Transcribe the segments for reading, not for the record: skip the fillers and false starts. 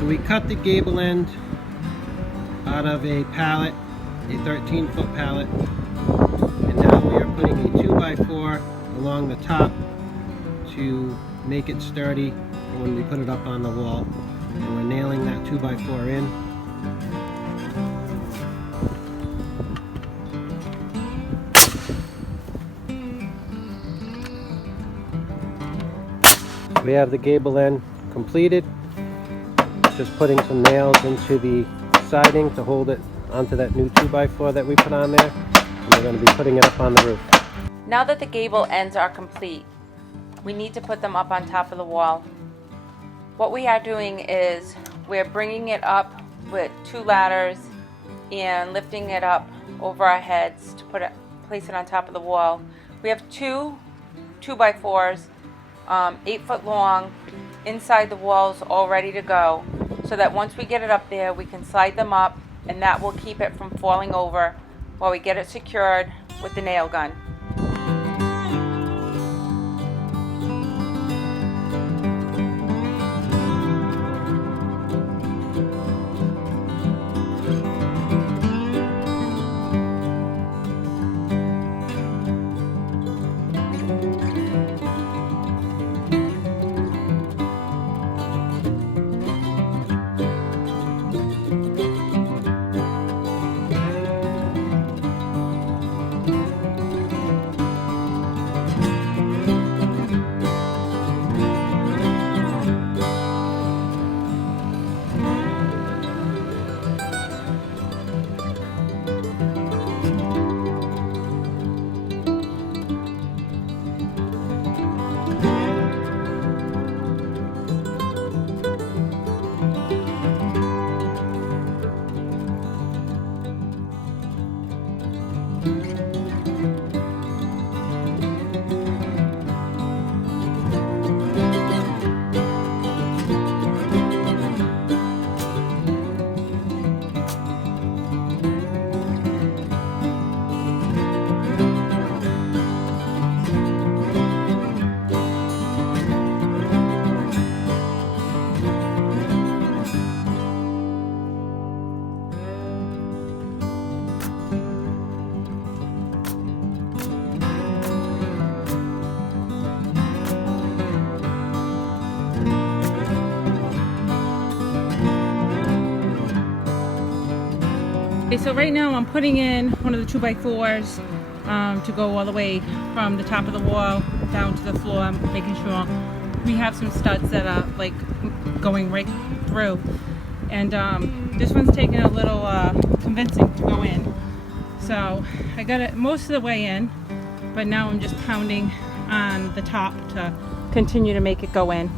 So we cut the gable end out of a pallet, a 13-foot pallet, and now we are putting a 2x4 along the top to make it sturdy when we put it up on the wall. And we're nailing that 2x4 in. We have the gable end completed. Just putting some nails into the siding to hold it onto that new 2x4 that we put on there. And we're going to be putting it up on the roof. Now that the gable ends are complete, we need to put them up on top of the wall. What we are doing is we're bringing it up with 2 ladders and lifting it up over our heads to place it on top of the wall. We have 2 2x4s, 8 foot long, inside the walls, all ready to go, so that once we get it up there we can slide them up, and that will keep it from falling over while we get it secured with the nail gun. Okay, so right now I'm putting in one of the 2x4s to go all the way from the top of the wall down to the floor. I'm making sure we have some studs that are like going right through. And this one's taking a little convincing to go in. So I got it most of the way in, but now I'm just pounding on the top to continue to make it go in.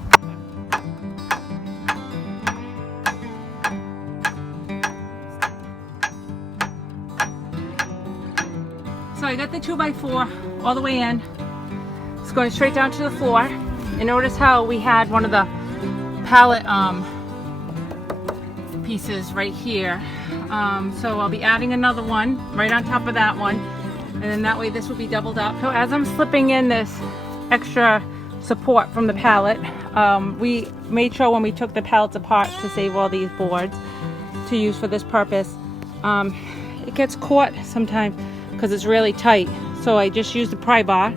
So I got the 2x4 all the way in. It's going straight down to the floor. And notice how we had one of the pallet pieces right here. So I'll be adding another one right on top of that one. And then that way this will be doubled up. So as I'm slipping in this extra support from the pallet, we made sure when we took the pallets apart to save all these boards to use for this purpose. It gets caught sometimes because it's really tight. So I just used a pry bar,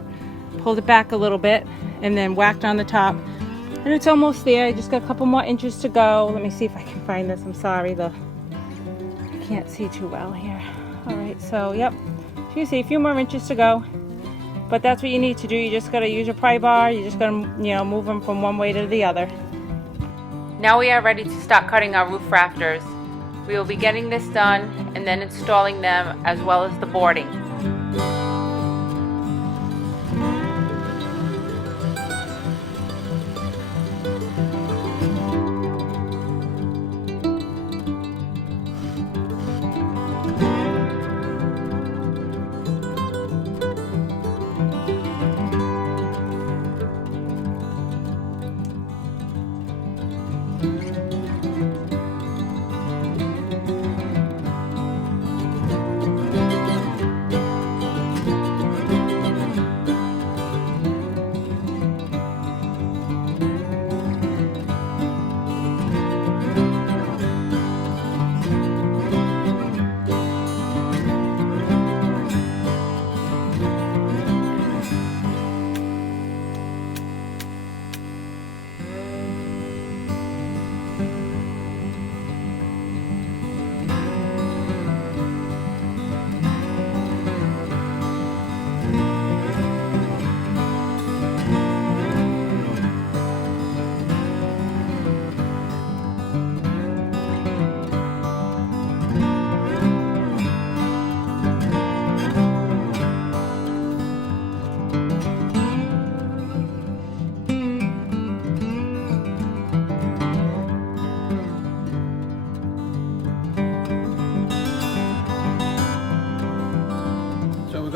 pulled it back a little bit, and then whacked on the top. And it's almost there. I just got a couple more inches to go. Let me see if I can find this. I'm sorry, I can't see too well here. All right, so yep. So you see a few more inches to go. But that's what you need to do. You just gotta use your pry bar. You just gotta, move them from one way to the other. Now we are ready to start cutting our roof rafters. We will be getting this done and then installing them as well as the boarding.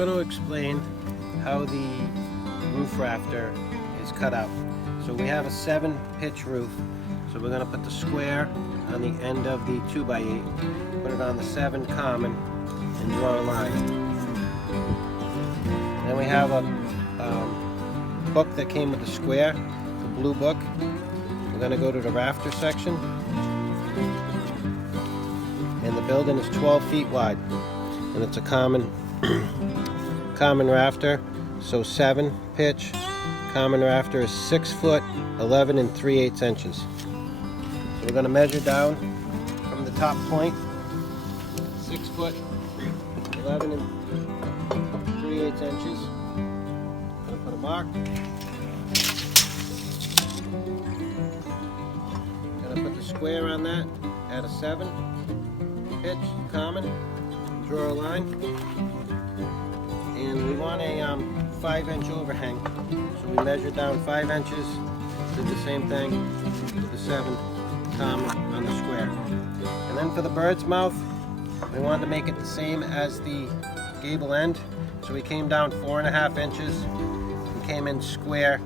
going to explain how the roof rafter is cut out. So we have a 7-pitch roof. So we're going to put the square on the end of the 2x8, put it on the 7 common, and draw a line. Then we have a book that came with the square, the blue book. We're going to go to the rafter section. And the building is 12 feet wide. And it's a common rafter. So 7 pitch. Common rafter is 6 foot 11 3/8 inches. So we're going to measure down from the top point, 6 foot 11 3/8 inches. I'm going to put a mark. Going to put the square on that at a 7 pitch common. Draw a line. And we want a 5-inch overhang. So we measure down 5 inches, did the same thing with the 7 common on the square. And then for the bird's mouth, we wanted to make it the same as the gable end. So we came down 4.5 inches and came in square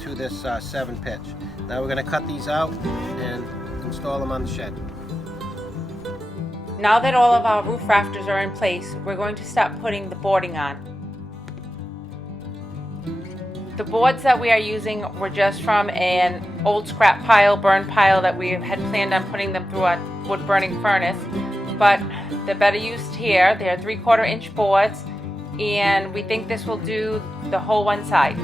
to this 7 pitch. Now we're going to cut these out and install them on the shed. Now that all of our roof rafters are in place, we're going to start putting the boarding on. The boards that we are using were just from an old scrap pile, burn pile that we had planned on putting them through our wood burning furnace, but they're better used here. They're 3/4 inch boards, and we think this will do the whole one side.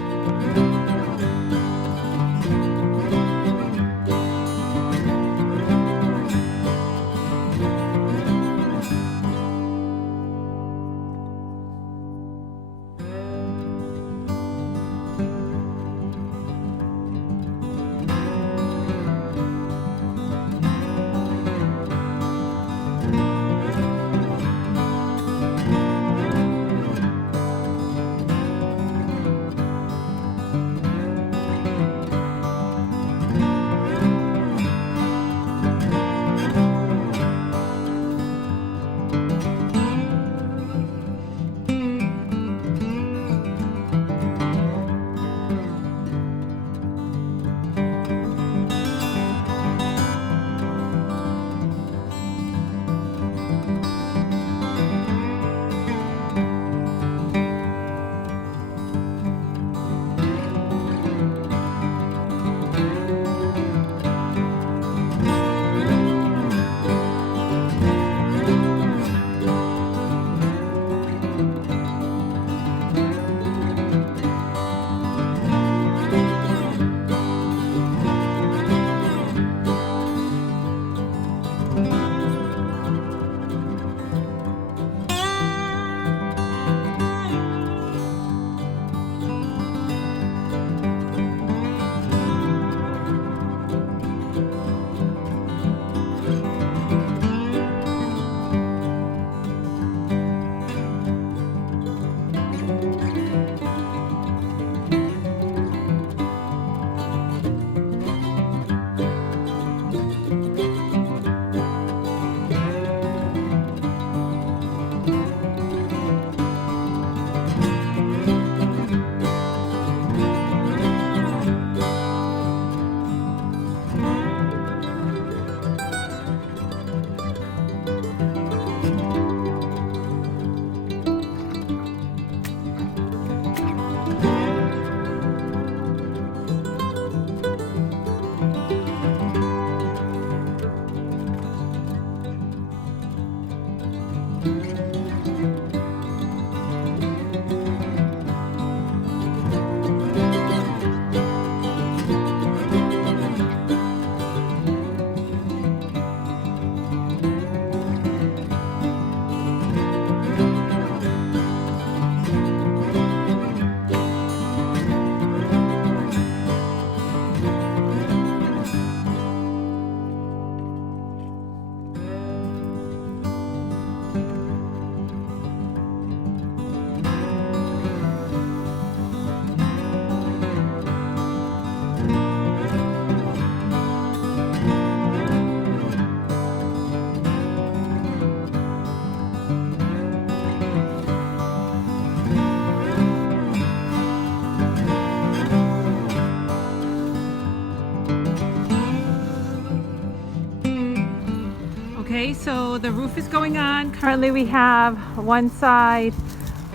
so the roof is going on. Currently we have one side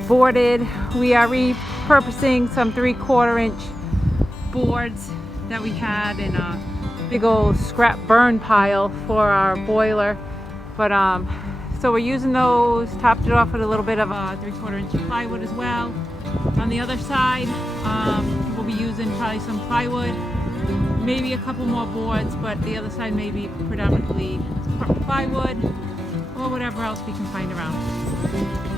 boarded. We are repurposing some 3/4 inch boards that we had in a big old scrap burn pile for our boiler. But so we're using those, topped it off with a little bit of a 3/4 inch plywood as well. On the other side, we'll be using probably some plywood, maybe a couple more boards, but the other side may be predominantly plywood or whatever else we can find around.